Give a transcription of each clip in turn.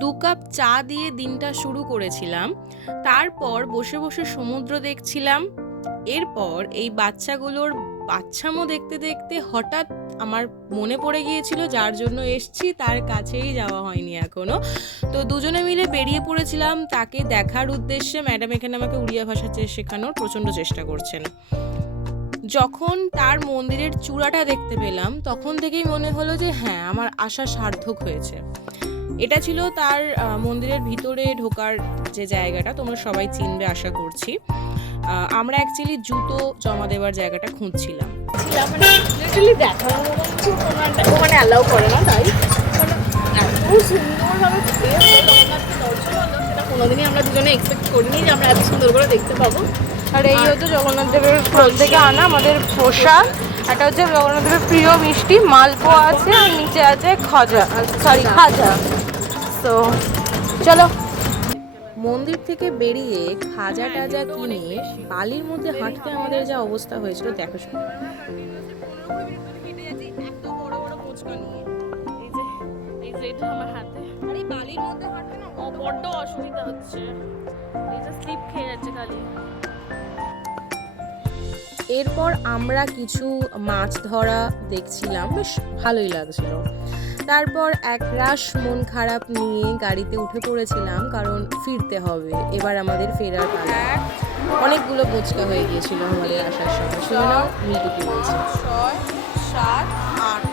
2 cup চা দিয়ে দিনটা শুরু করেছিলাম। তারপর বসে বসে সমুদ্র দেখছিলাম। এরপর এই বাচ্চাগুলোর বাচ্চামো দেখতে দেখতে হঠাৎ আমার মনে পড়ে গিয়েছিল যার জন্য এসছি তার কাছেই যাওয়া হয়নি এখনো। তো দুজনে মিলে বেরিয়ে পড়েছিলাম তাকে দেখার উদ্দেশ্যে। ম্যাডাম এখানে আমাকে উড়িয়া ভাষা শেখানোর প্রচণ্ড চেষ্টা করছেন। যখন তার মন্দিরের চূড়াটা দেখতে পেলাম তখন থেকেই মনে হলো যে হ্যাঁ, আমার আশা সার্থক হয়েছে। এটা ছিল তার মন্দিরের ভিতরে ঢোকার যে জায়গাটা, তোমরা সবাই চিনবে আশা করছি। আমরা অ্যাকচুয়ালি জুতো জমা দেওয়ার জায়গাটা খুঁজছিলাম। ওখানে অ্যালাউ করে না, তাই এত সুন্দরভাবে সেটা কোনোদিনই আমরা দুজনে এক্সপেক্ট করিনি যে আমরা এত সুন্দর করে দেখতে পাবো। আর এই হচ্ছে জগন্নাথ দেবের ফল থেকে আনা আমাদের প্রসাদ। এটা হচ্ছে জগন্নাথ দেবের প্রিয় মিষ্টি, মালপোয়া আছে আর নিচে আছে খাজা। তো চলো। মন্দির থেকে বেরিয়ে খাজা টাজা কিনে বালির মধ্যে হাঁটতে আমাদের যা অবস্থা হয়েছিল দেখো শুনে। আমার হাতে আর এই বালির মধ্যে হাঁটতে না বড্ড অসুবিধা হচ্ছে, এই যে স্লিপ খেয়ে যাচ্ছে খালি। এরপর আমরা কিছু মাছ ধরা দেখছিলাম, বেশ ভালোই লাগছিল। তারপর একরাশ মন খারাপ নিয়ে গাড়িতে উঠে পড়েছিলাম, কারণ ফিরতে হবে, এবার আমাদের ফেরার পালা। অনেকগুলো বোচকা হয়ে গিয়েছিল আমাদের আসার সময়। শুনে নাও মিটু কি বলছে। 6, 7, 8।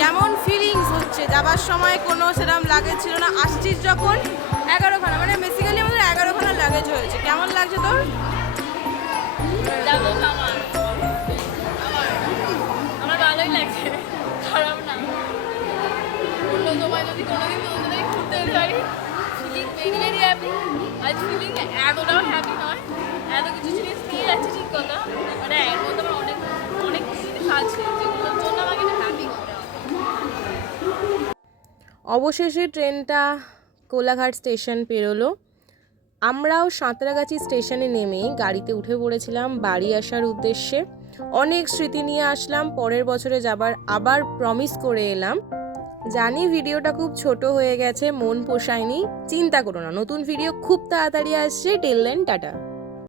কেমন ফিলিংস হচ্ছে? যাবার সময় কোনো সেরকম লাগেজ ছিল না, আসছিস যখন 11খানা, মানে বেসিক্যালি আমাদের 11খানা লাগেজ হয়েছে। কেমন লাগছে তোর? আমার ভালোই লাগছে, খারাপ না। অন্য সময় যদি কোনোদিন দুজনেই ঘুরতে যাই ফিলিং ভেরি হ্যাপি, আজ ফিলিং এতটাও হ্যাপি নয়। এত কিছু জিনিস নিয়ে যাচ্ছে ঠিক কথা, মানে এর মধ্যে আমার অনেক অনেক কিছু জিনিস আছে যেগুলোর জন্য আমাকে হ্যাপি হতে হবে। অবশেষে ট্রেনটা কোলাঘাট স্টেশন পেরোলো। আমরাও সাঁতরাগাছি স্টেশনে নেমে গাড়িতে উঠে পড়েছিলাম বাড়ি আসার উদ্দেশ্যে। অনেক স্মৃতি নিয়ে আসলাম, পরের বছরে যাবার আবার প্রমিস করে এলাম। জানি ভিডিওটা খুব ছোট হয়ে গেছে, মন পোষায়নি, চিন্তা করো না, নতুন ভিডিও খুব তাড়াতাড়ি আসছে। Till then tata.